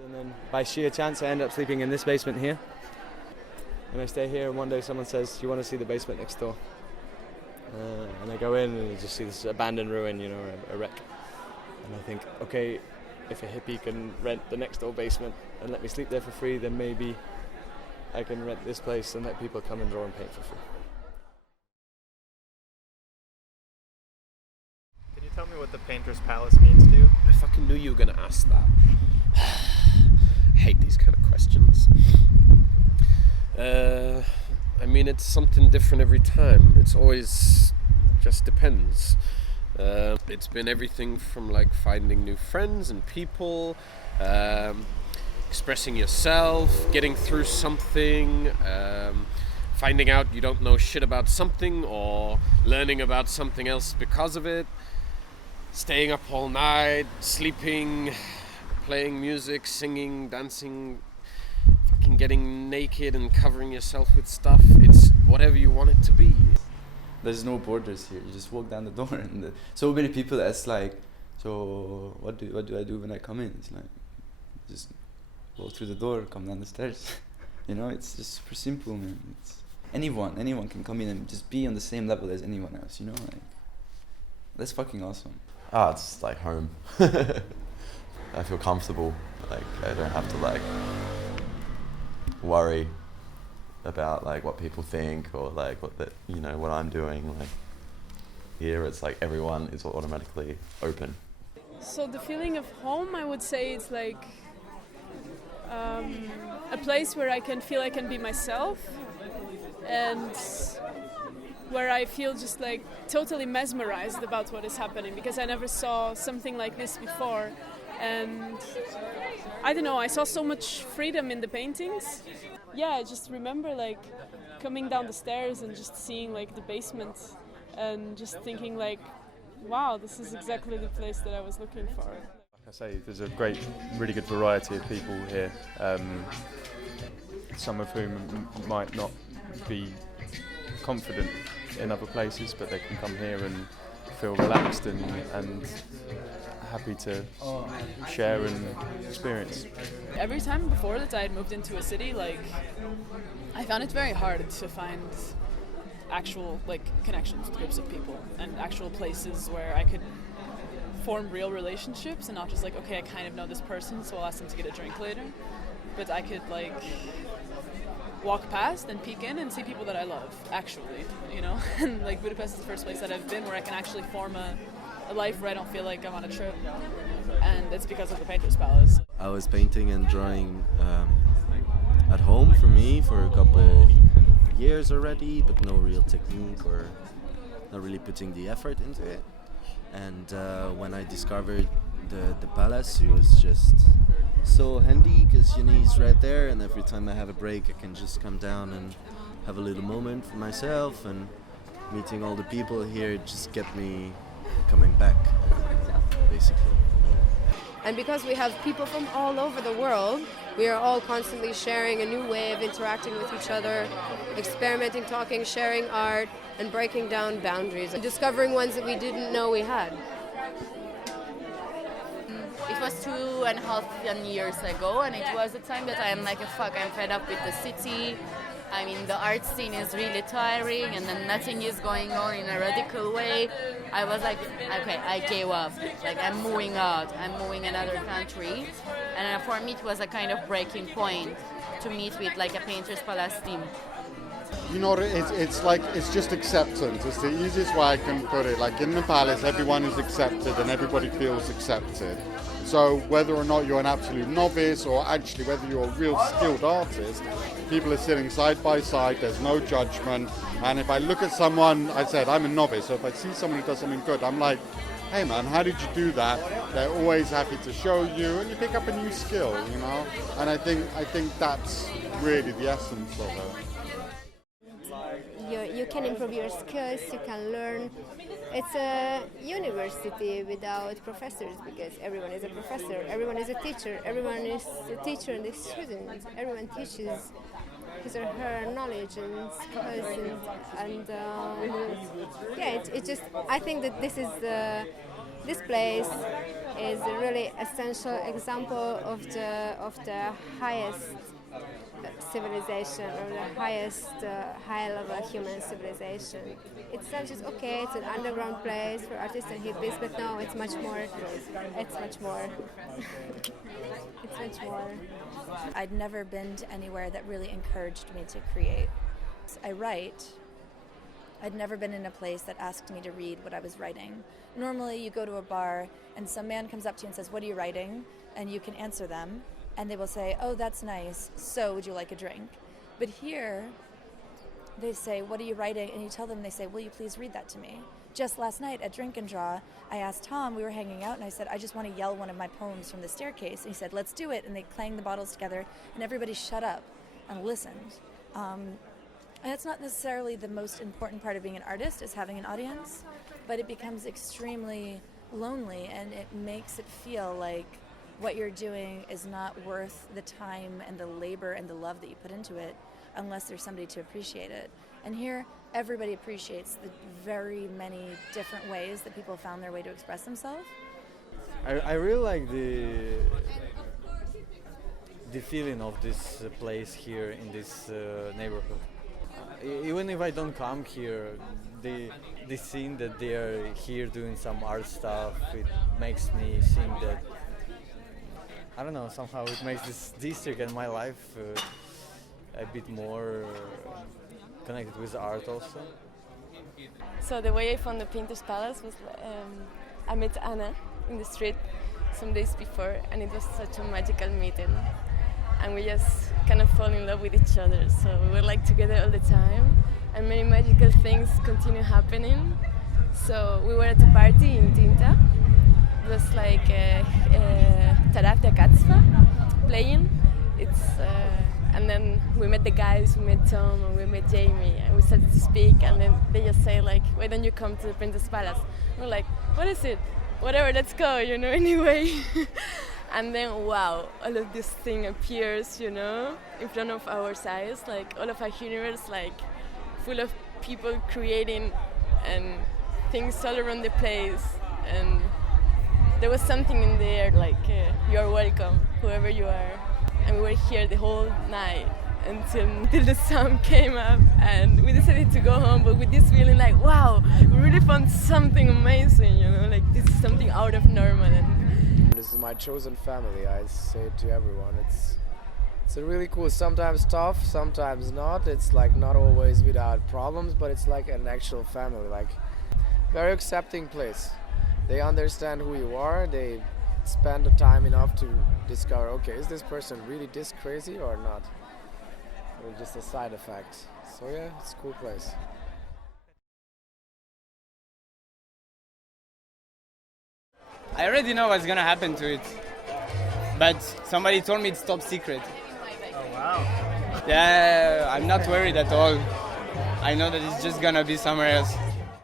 And then by sheer chance I end up sleeping in this basement here. And I stay here and one day someone says, "You want to see the basement next door?" And I go in and you just see this abandoned ruin, a wreck. And I think, okay, if a hippie can rent the next door basement and let me sleep there for free, then maybe I can rent this place and let people come and draw and paint for free. Can you tell me what the Painter's Palace means to you? I fucking knew you were going to ask that. I hate these kind of questions. I mean, it's something different every time. It's always just depends. It's been everything from like finding new friends and people, expressing yourself, getting through something, finding out you don't know shit about something or learning about something else because of it, staying up all night, sleeping, playing music, singing, dancing, fucking getting naked and covering yourself with stuff. It's whatever you want it to be. There's no borders here. You just walk down the door and so many people ask like, so what do I do when I come in? It's like, just walk through the door, come down the stairs. It's just super simple, man. It's anyone can come in and just be on the same level as anyone else, that's fucking awesome. It's like home. I feel comfortable. Like I don't have to worry about what people think or what I'm doing. Like here it's like everyone is automatically open. So the feeling of home, I would say it's like a place where I can feel I can be myself and where I feel just totally mesmerized about what is happening because I never saw something like this before. And I don't know, I saw so much freedom in the paintings. Yeah, I just remember coming down the stairs and just seeing the basement and just thinking wow, this is exactly the place that I was looking for. Like I say, there's a really good variety of people here, some of whom might not be confident in other places, but they can come here and feel relaxed and happy to share and experience. Every time before that I had moved into a city, I found it very hard to find actual connections with groups of people and actual places where I could form real relationships and not just okay, I kind of know this person, so I'll ask them to get a drink later. But I could walk past and peek in and see people that I love, actually, And Budapest is the first place that I've been where I can actually form a life where I don't feel like I'm on a trip, and it's because of the Painter's Palace. I was painting and drawing at home for me for a couple years already, but no real technique or not really putting the effort into it. And when I discovered the palace, it was just so handy because he's right there, and every time I have a break I can just come down and have a little moment for myself, and meeting all the people here just get me coming back, basically. And because we have people from all over the world, we are all constantly sharing a new way of interacting with each other, experimenting, talking, sharing art, and breaking down boundaries, and discovering ones that we didn't know we had. It was 2.5 years ago, and it was a time that I'm I'm fed up with the city. I mean, the art scene is really tiring, and then nothing is going on in a radical way. I was okay, I gave up. I'm moving out. I'm moving another country. And for me, it was a kind of breaking point to meet with a Painter's Palace team. It's just acceptance. It's the easiest way I can put it. In the palace, everyone is accepted and everybody feels accepted. So whether or not you're an absolute novice or actually whether you're a real skilled artist, people are sitting side by side, there's no judgment. And if I look at someone, I said I'm a novice, so if I see someone who does something good, I'm like, hey man, how did you do that? They're always happy to show you, and you pick up a new skill, And I think that's really the essence of it. You can improve your skills, you can learn. It's a university without professors because everyone is a professor, everyone is a teacher, everyone is a teacher and a student. Everyone teaches his or her knowledge and skills, and it just, I think that this is this place is a really essential example of the highest civilization, or the highest high-level human civilization. It's not just okay, it's an underground place for artists and hippies, but no, it's much more. It's much more. It's much more. I'd never been to anywhere that really encouraged me to create. I write. I'd never been in a place that asked me to read what I was writing. Normally you go to a bar and some man comes up to you and says, "What are you writing?" And you can answer them. And they will say, "Oh, that's nice. So would you like a drink?" But here, they say, "What are you writing?" And you tell them, they say, "Will you please read that to me?" Just last night at Drink and Draw, I asked Tom, we were hanging out, and I said, "I just want to yell one of my poems from the staircase." And he said, "Let's do it." And they clanged the bottles together, and everybody shut up and listened. And it's not necessarily the most important part of being an artist, is having an audience, but it becomes extremely lonely, and it makes it feel like what you're doing is not worth the time and the labor and the love that you put into it unless there's somebody to appreciate it. And here, everybody appreciates the very many different ways that people found their way to express themselves. I really like the feeling of this place here in this neighborhood. Even if I don't come here, the scene that they are here doing some art stuff, it makes me think that, I don't know, somehow it makes this district and my life a bit more connected with art also. So the way I found the Painter's Palace was I met Anna in the street some days before, and it was such a magical meeting. And we just kind of fall in love with each other. So we were like together all the time, and many magical things continue happening. So we were at a party in Tinta. It was like Taraf de Katzfa playing. And then we met the guys, we met Tom, and we met Jamie, and we started to speak, and then they just say like, "Why don't you come to the Princess Palace?" We're like, "What is it? Whatever, let's go, anyway." And then, wow, all of this thing appears, in front of our eyes, like all of our universe, like full of people creating and things all around the place. And there was something in the air, like, you are welcome, whoever you are. And we were here the whole night until the sun came up, and we decided to go home, but with this feeling like, wow, we really found something amazing, like this is something out of normal. And this is my chosen family, I say it to everyone. It's a really cool, sometimes tough, sometimes not. It's like not always without problems, but it's like an actual family, like very accepting place. They understand who you are, they spend the time enough to discover, okay, is this person really this crazy or not? Or just a side effect. So yeah, it's a cool place. I already know what's gonna happen to it, but somebody told me it's top secret. Oh wow. Yeah, I'm not worried at all. I know that it's just gonna be somewhere else.